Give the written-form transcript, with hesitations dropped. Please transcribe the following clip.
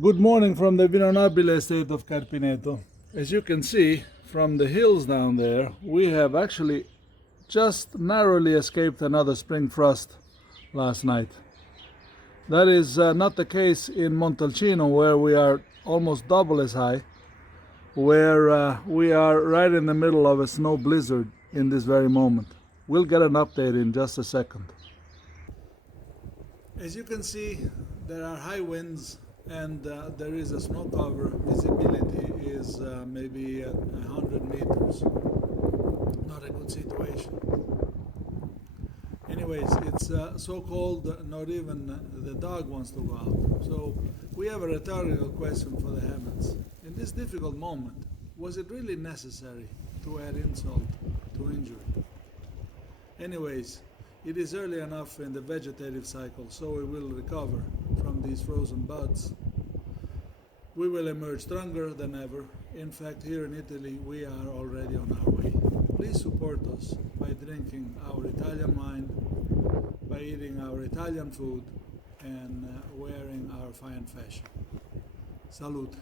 Good morning from the Vineyard estate of Carpineto. As you can see from the hills down there, we have actually just narrowly escaped another spring frost last night. That is not the case in Montalcino, where we are almost double as high, where we are right in the middle of a snow blizzard in this very moment. We'll get an update in just a second. As you can see, there are high winds and there is a snow cover. Visibility is maybe 100 meters. Not a good situation. Anyways, it's so cold, not even the dog wants to go out. So we have a rhetorical question for the Hammonds. In this difficult moment, was it really necessary to add insult to injury? Anyways, it is early enough in the vegetative cycle, so we will recover from these frozen buds. We will emerge stronger than ever. In fact, here in Italy, we are already on our way. Please support us by drinking our Italian wine, by eating our Italian food, and wearing our fine fashion. Salute.